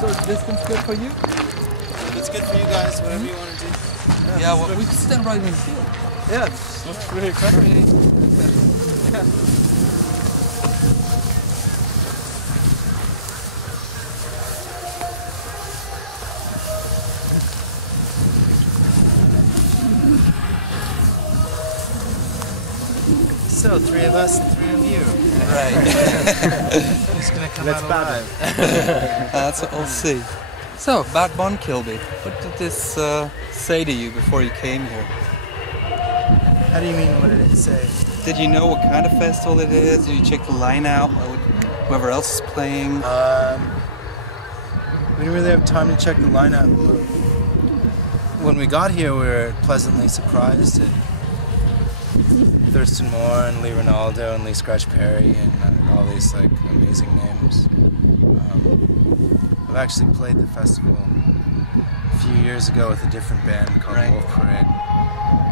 So distance good for you? It's good for you guys, whatever you want to do. Yeah, well, we can stand right in the field. Yeah, it's really incredible. So, 3 of us and 3 of you. Right. Who's gonna come out alive? That's what we'll see. So, about BONN KILBI, what did this say to you before you came here? How do you mean, what did it say? Did you know what kind of festival it is? Did you check the line out? Whoever else is playing? We didn't really have time to check the lineup. When we got here, we were pleasantly surprised at Thurston Moore and Lee Ronaldo and Lee Scratch Perry and all these like amazing names. I've actually played the festival a few years ago with a different band called Wolf Parade.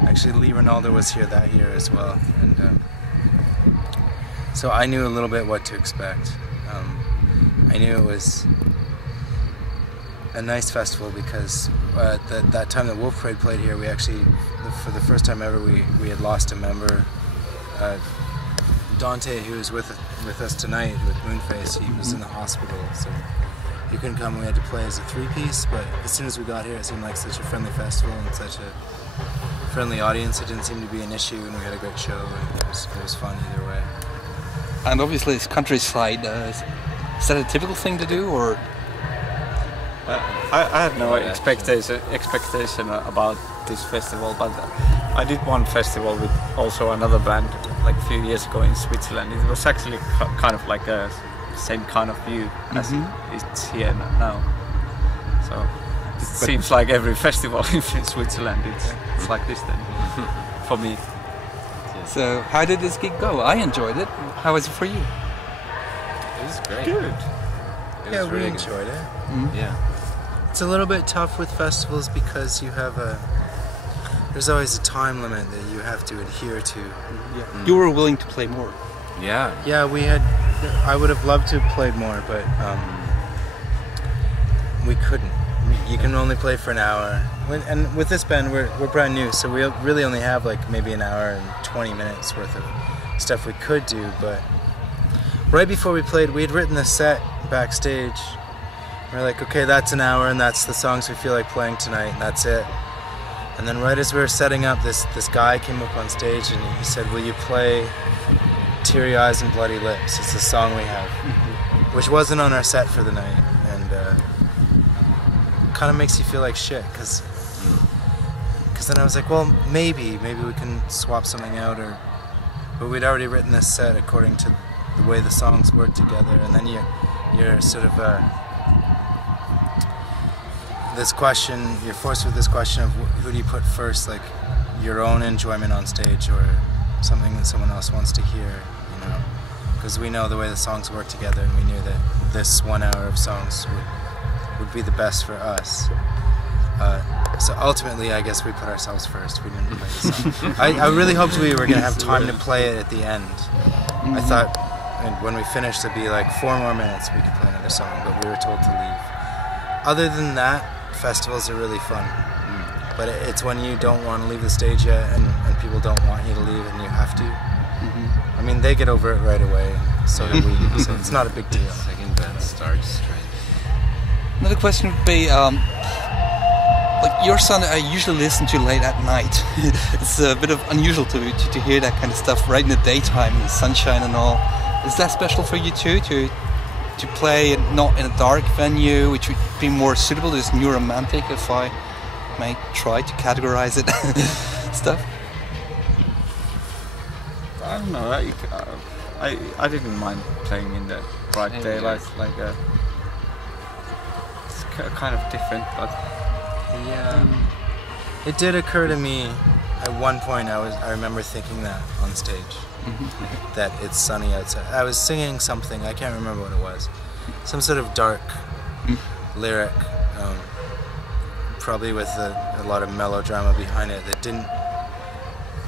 Actually, Lee Ronaldo was here that year as well, and so I knew a little bit what to expect. I knew it was a nice festival because that time that Wolf Parade played here, we actually, for the first time ever, we had lost a member. Dante, who was with us tonight with Moonface, he was in the hospital, so he couldn't come. We had to play as a 3-piece, but as soon as we got here, it seemed like such a friendly festival and such a friendly audience. It didn't seem to be an issue, and we had a great show, and it was fun either way. And obviously, it's countryside. Is that a typical thing to do, or? I had no expectation about this festival, but I did one festival with also another band like a few years ago in Switzerland. It was actually kind of like a same kind of view as it's here now. So it seems like every festival in Switzerland it's like this then for me. So how did this gig go? I enjoyed it. How was it for you? It was great. Good. Yeah, we enjoyed it. Yeah. It's a little bit tough with festivals because you have there's always a time limit that you have to adhere to. Yeah. You were willing to play more. Yeah. Yeah, I would have loved to have played more, but we couldn't. You can only play for an hour. And with this band, we're brand new, so we really only have like maybe an hour and 20 minutes worth of stuff we could do, but right before we played, we had written a set backstage. We're like, okay, that's an hour, and that's the songs we feel like playing tonight, and that's it. And then right as we were setting up, this guy came up on stage, and he said, will you play Teary Eyes and Bloody Lips? It's the song we have, which wasn't on our set for the night, and kind of makes you feel like shit, because then I was like, well, maybe we can swap something out, but we'd already written this set according to the way the songs work together, and then you're sort of you're forced with this question of who do you put first, like your own enjoyment on stage or something that someone else wants to hear, you know, because we know the way the songs work together, and we knew that this 1 hour of songs would be the best for us. So ultimately, I guess we put ourselves first. We didn't play the song. I really hoped we were going to have time to play it at the end. I thought when we finished it'd be like 4 more minutes we could play another song, but we were told to leave. Other than that, festivals are really fun. But it's when you don't want to leave the stage yet, and people don't want you to leave, and you have to. I mean, they get over it right away, so do we, so it's not a big deal. Second band starts strange. Another question would be, like your son, I usually listen to late at night. It's a bit of unusual to hear that kind of stuff right in the daytime, in the sunshine and all. Is that special for you too, to play not in a dark venue, which would be more suitable to this new romantic, if I may try to categorize it, stuff? I don't know. I didn't mind playing in the bright daylight, like it's kind of different, but yeah, it did occur to me at one point. I remember thinking that on stage, that it's sunny outside. I was singing something, I can't remember what it was, some sort of dark lyric, probably with a lot of melodrama behind it that didn't,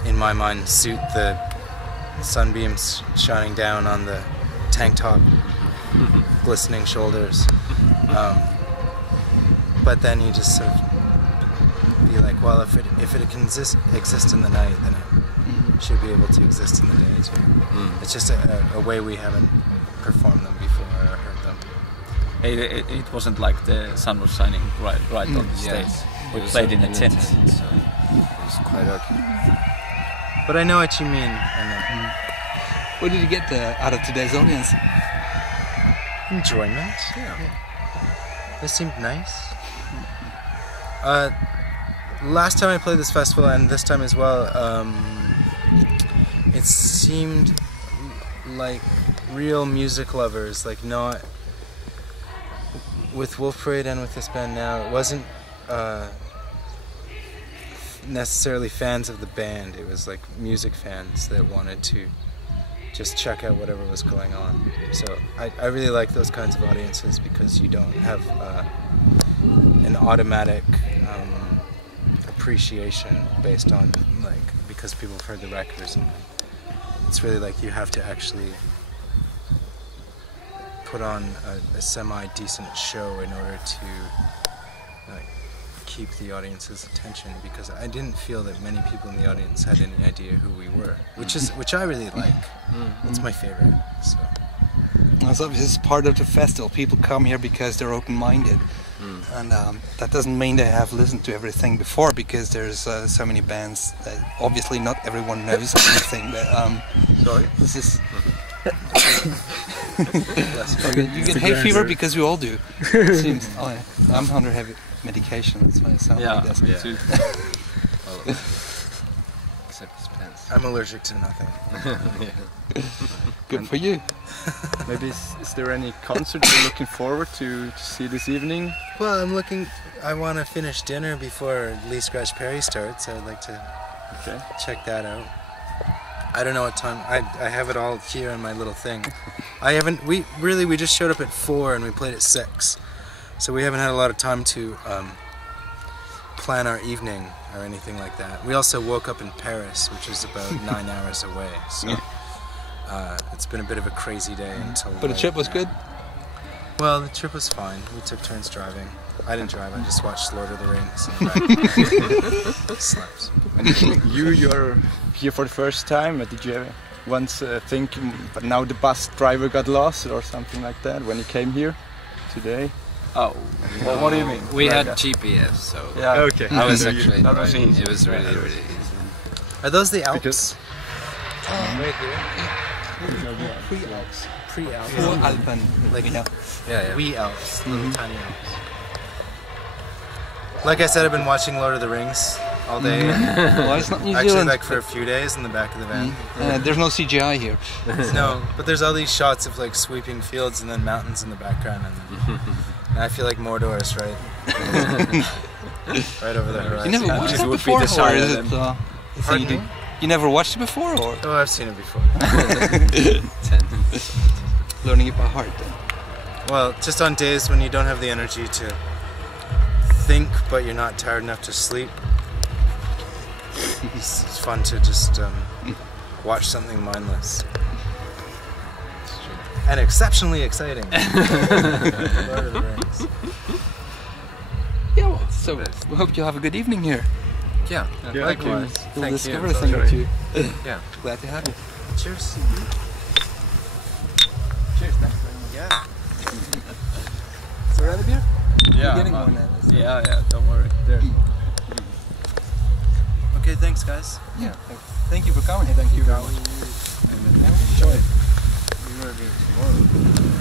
in my mind, suit the sunbeams shining down on the tank top, glistening shoulders. But then you just sort of be like, well, if it can exist in the night, then it should be able to exist in the day too. It's just a way we haven't performed them before or heard them. It wasn't like the sun was shining right on the stage. We played in a tent. So it was quite okay. But I know what you mean. What did you get out of today's audience? Enjoyment. Yeah. They seemed nice. Last time I played this festival, and this time as well, it seemed like real music lovers, like not with Wolf Parade and with this band now. It wasn't necessarily fans of the band. It was like music fans that wanted to just check out whatever was going on. So I really like those kinds of audiences because you don't have an automatic appreciation based on like because people have heard the record or something. It's really like you have to actually put on a semi-decent show in order to like keep the audience's attention, because I didn't feel that many people in the audience had any idea who we were, which I really like. It's my favorite. So It's obviously part of the festival. People come here because they're open-minded, and that doesn't mean they have listened to everything before, because there's so many bands that obviously not everyone knows anything. But Sorry. this is. You get hay fever because we all do. It seems. Oh, yeah. I'm under heavy medication. That's why I sound like this. Yeah. All of it. Except his pants. I'm allergic to nothing. Good for you. Maybe is there any concert you're looking forward to see this evening? Well, I want to finish dinner before Lee Scratch Perry starts. I would like to check that out. I don't know what time. I have it all here in my little thing. We just showed up at 4 and we played at 6. So we haven't had a lot of time to plan our evening or anything like that. We also woke up in Paris, which is about 9 hours away. So it's been a bit of a crazy day until. But the trip was good? Well, the trip was fine. We took turns driving. I didn't drive, I just watched Lord of the Rings. Slaps. You're here for the first time. Did you ever once think, but now the bus driver got lost or something like that when you came here today? Oh, well, what do you mean? We had GPS, so okay. I was actually that was driving. easy. It was really, really easy. Are those the Alps? Because- Right here. Pre-Alps. Pre-Alps. Alpen. Like, Yeah. wee Alps. Little tiny Alps. Like I said, I've been watching Lord of the Rings all day. Well, it's not New Actually, Zealand. like for a few days in the back of the van. There's no CGI here. No, but there's all these shots of like sweeping fields and then mountains in the background, and I feel like Mordor's right over the horizon. You never watched This it would be before, the or is silent it a thing Pardon you do? me? You never watched it before, or Oh, I've seen it before. 10. learning it by heart? Then? Well, just on days when you don't have the energy to think, but you're not tired enough to sleep, it's fun to just watch something mindless. And exceptionally exciting. Lord of the Rings. Yeah, well, so we hope you have a good evening here. Yeah. Likewise. You'll Thank discover you. a thing or two. Yeah. Glad to have you. Cheers. Cheers, thanks very much. Yeah. So another beer? Yeah, You're getting one now. yeah, don't worry. There. Okay, thanks guys. Yeah. Thank you for coming. Thank you very much. Enjoy. We were here tomorrow.